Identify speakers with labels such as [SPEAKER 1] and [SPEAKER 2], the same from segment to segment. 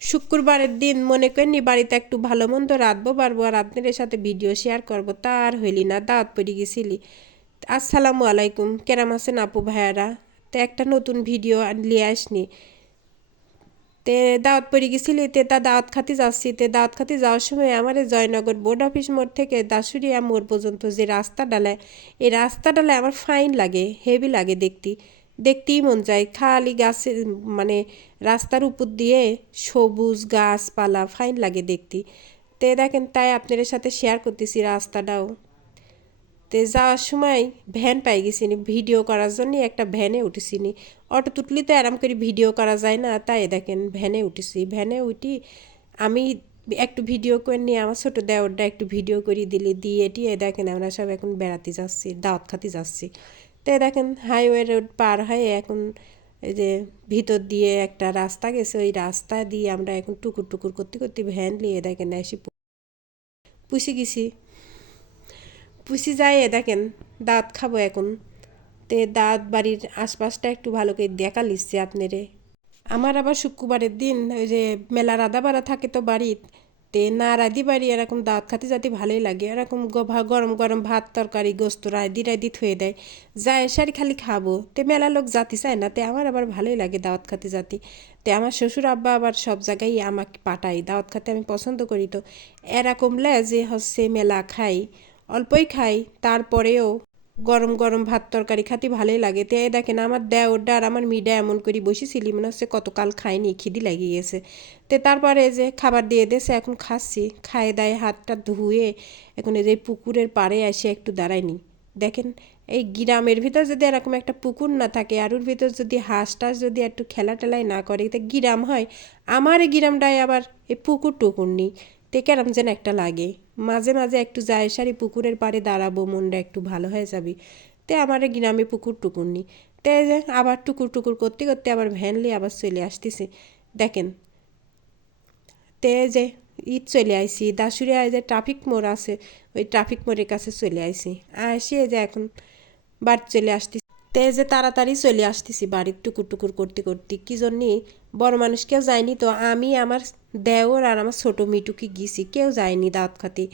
[SPEAKER 1] শুক্রবারের দিন মনে করিনি বাড়িতে একটু ভালো মন্দ রাঁধবো, পারব, আর আপনাদের সাথে ভিডিও শেয়ার করব। তার হইলি না দাওয়াত পড়ে গেছিলি। আসসালামু আলাইকুম, কেরাম আছেন আপু ভাইয়ারা? তো একটা নতুন ভিডিও নিয়ে আসনি। তে দাওয়াত পড়ে গেছিলি, তে তা দাওয়াত খাতে যাচ্ছি। তে দাওয়াত খাতে যাওয়ার সময় আমার জয়নগর বোর্ড অফিস মোড় থেকে দাসুরিয়া মোড় পর্যন্ত যে রাস্তা ডালায় এই রাস্তা ডালায় আমার ফাইন লাগে হেভি লাগে দেখতে। দেখতেই মন যায়। খালি গাছের মানে রাস্তার উপর দিয়ে সবুজ গাছপালা ফাইন লাগে দেখতে। তে দেখেন, তাই আপনাদের সাথে শেয়ার করতেছি রাস্তাটাও। তে যাওয়ার সময় ভ্যান পাই গেছিনি। ভিডিও করার জন্য একটা ভ্যানে উঠেছিনি। অটো তুটলি তো আরাম করে ভিডিও করা যায় না, তাই দেখেন ভ্যানে উঠেছি। ভ্যানে উঠি আমি একটু ভিডিও করে নিয়ে, আমার ছোটো দেওরটা একটু ভিডিও করে দিলি, দিয়ে টিয়ে দেখেন আমরা সব এখন বেড়াতে যাচ্ছি, দাওয়াত খাতে যাচ্ছি। তো দেখেন হাইওয়ে রোড পার হয়ে এখন এই যে ভিতর দিয়ে একটা রাস্তা গেছে, ওই রাস্তা দিয়ে আমরা এখন টুকুর টুকুর করতে করতে ভ্যান নিয়ে দেখেন এসে পুষে গেছি। পুষি যায় দেখেন দাঁত খাব এখন। তে দাঁত বাড়ির আশপাশটা একটু ভালো করে দেখা লিখছে আপনারে। আমার আবার শুক্রবারের দিন ওই যে মেলা রাধা বাড়া থাকে তো বাড়ির তে না রাধি বাড়ি এরকম দাঁত খাতে যাতে ভালোই লাগে। এরকম গরম গরম ভাত, তরকারি, গোস্ত রায়দি রায়দি থুয়ে দেয়। যায় সারি খালি খাব। তে মেলা লোক জাতি চায় না, তে আমার আবার ভালোই লাগে দাওয়াত খাতে জাতি। তে আমার শ্বশুর আব্বা আবার সব জায়গায় আমাকে পাঠাই দাওয়াত খাতে আমি পছন্দ করি তো। এরকম লে যে হচ্ছে মেলা খাই, অল্পই খাই, তারপরেও গরম গরম ভাত তরকারি খাতে ভালোই লাগে। তে দেখেন আমার দেওরটা আর আমার মিডা এমন করে বসেছিলি মনে হচ্ছে কতকাল খাইনি, খিদি লাগিয়ে গেছে। তে তারপরে যে খাবার দিয়ে দেছে এখন খাচ্ছি, খায়ে দায়ে হাতটা ধুয়ে এখন এই যে পুকুরের পাড়ে এসে একটু দাঁড়ায়নি দেখেন এই গ্রামের ভিতর যদি এরকম একটা পুকুর না থাকে আর ওর ভিতর যদি হাঁস টাস যদি একটু খেলা টেলাই না করে, তা গ্রাম হয়, আমার গ্রামটায় আবার এই পুকুর টুকুর নেই। তে কেরম যেন একটা লাগে। মাঝে মাঝে একটু যায় সারি পুকুরের পাড়ে দাঁড়াবো, মনটা একটু ভালো হয়ে যাবি। তে আমার গ্রামে পুকুর টুকুর নি তে আবার টুকুর টুকুর করতে করতে আবার ভ্যানলি আবার চলে আসতেছে। দেখেন, তে যে ঈদ চলে আইসি দাসুরিয়া যে ট্রাফিক মোড় আছে, ওই ট্রাফিক মোড়ের কাছে চলে আইসি। আসি যে এখন বাড়ি চলে আসতেছি। তে যে তাড়াতাড়ি চলে আসতেছি বাড়ির টুকুর টুকুর করতে করতে। কি জন্যে? বড় মানুষ কেউ যায়নি তো আমি আমার দেওর আর আমার ছোটো মিটুকে গিয়েছি কেউ যায়নি দাঁত খাতে।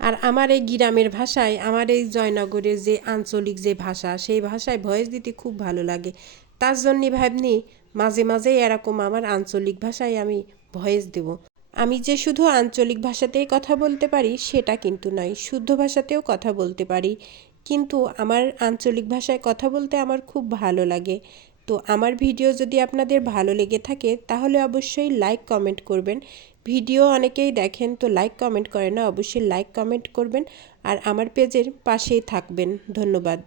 [SPEAKER 1] আর আমার এই গ্রামের ভাষায়, আমার এই জয়নগরের যে আঞ্চলিক যে ভাষা, সেই ভাষায় ভয়েস দিতে খুব ভালো লাগে। তার জন্যে ভাবনি, মাঝে মাঝে এরকম আমার আঞ্চলিক ভাষায় আমি ভয়েস দেব। আমি যে শুধু আঞ্চলিক ভাষাতেই কথা বলতে পারি, সেটা কিন্তু নয়, শুদ্ধ ভাষাতেও কথা বলতে পারি। কিন্তু আমার আঞ্চলিক ভাষায় কথা বলতে আমার খুব ভালো লাগে। তো আমার ভিডিও যদি আপনাদের ভালো লেগে থাকে, তাহলে অবশ্যই লাইক কমেন্ট করবেন। ভিডিও অনেকেই দেখেন, তো লাইক কমেন্ট করে না, অবশ্যই লাইক কমেন্ট করবেন। আর আমার পেজের পাশেই থাকবেন। ধন্যবাদ।